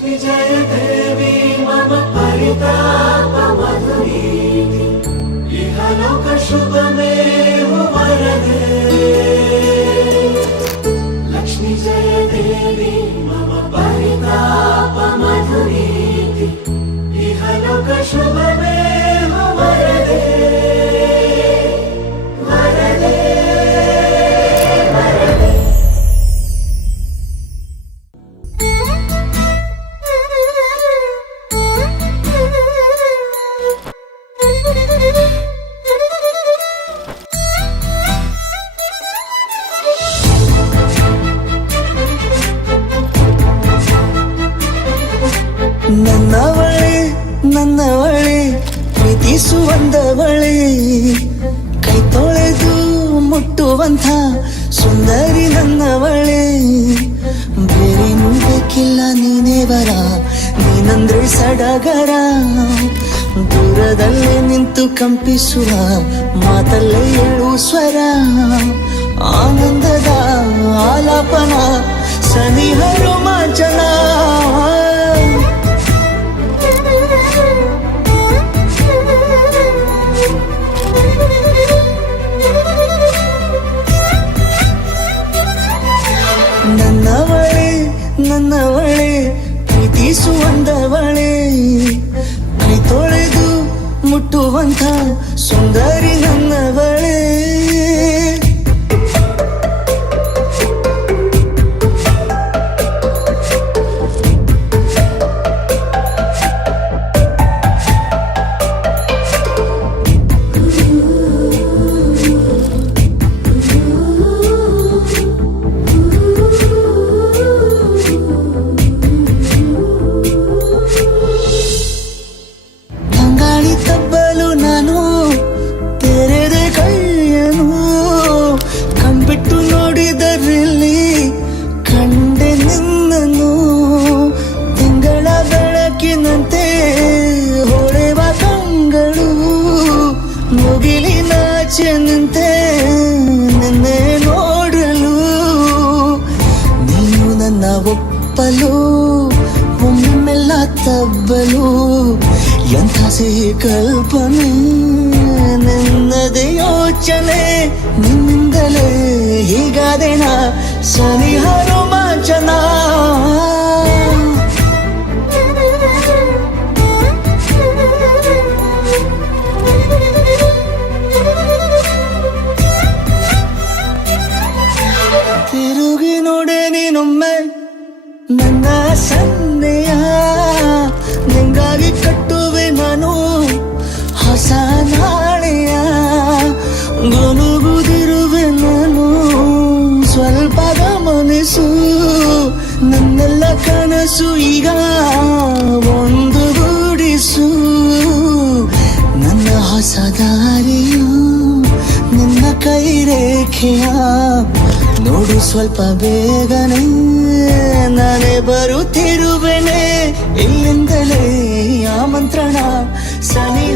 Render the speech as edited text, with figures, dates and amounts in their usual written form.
लक्ष्मी जय देवी मम परितापमधुरी इहलोक शुभमे वरदे लक्ष्मी जय देवी मम परितापमधुरी इहलोक शुभमे वरदे वरदे वरदे ನನ್ನವಳೆ ಪ್ರೀತಿಸುವಂದವಳೆ ಕೈ ತೊಳೆದು ಮುಟ್ಟುವಂಥ ಸುಂದರಿ ನನ್ನವಳೆ ಬೇರೇನು ಬೇಕಿಲ್ಲ ನೀನೇ ಬರ ನೀನಂದ್ರೆ ಸಡಗರ ದೂರದಲ್ಲೇ ನಿಂತು ಕಂಪಿಸುವ ಮಾತಲ್ಲೇ ಏಳು ಸ್ವರ ಆನಂದದ ಆಲಾಪನ ಸನಿಹ ರೋಮಾಂಚನ ನನ್ನವಳೆ ಪ್ರೀತಿಸುವಂದವಳೆ ಕೈ ತೊಳೆದು ಮುಟ್ಟುವಂಥ ಸುಂದರಿ ನನ್ನವಳೆ ನಿಂತೆ ನಿನ್ನೆ ನೋಡಲು ನೀನು ನನ್ನ ಒಪ್ಪಲು ಒಮ್ಮೆಲ್ಲ ತಬ್ಬಲು ಎಂಥ ಸಿಹಿ ಕಲ್ಪನೆ ನಿನ್ನದೇ ಯೋಚನೆ ನಿನ್ನಿಂದಲೇ ಹೀಗಾದೆನ ಸನಿಹ ರೋಮಾಂಚನ ತಿರುಗಿ ನೋಡೆ ನೀನೊಮ್ಮೆ ನನ್ನ ಸನ್ನೆಯ ನಿಂಗಾಗಿ ಕಟ್ಟುವೆ ನಾನು ಹೊಸ ನಾಳೆಯ ಗುನುಗುದಿರುವೆ ನಾನು ಸ್ವಲ್ಪ ಗಮನಿಸು ನನ್ನೆಲ್ಲ ಕನಸು ಈಗ ಒಂದು ಗೂಡಿಸು ನನ್ನ ಹೊಸ ದಾರಿಯು ನಿನ್ನ ಕೈ ರೇಖೆಯ ನೋಡು ಸ್ವಲ್ಪ ಬೇಗನೆ ನಾನೇ ಬರುತ್ತಿರುವೆನೆ ಇಲ್ಲಿಂದಲೇ ಆಮಂತ್ರಣ ಸನಿ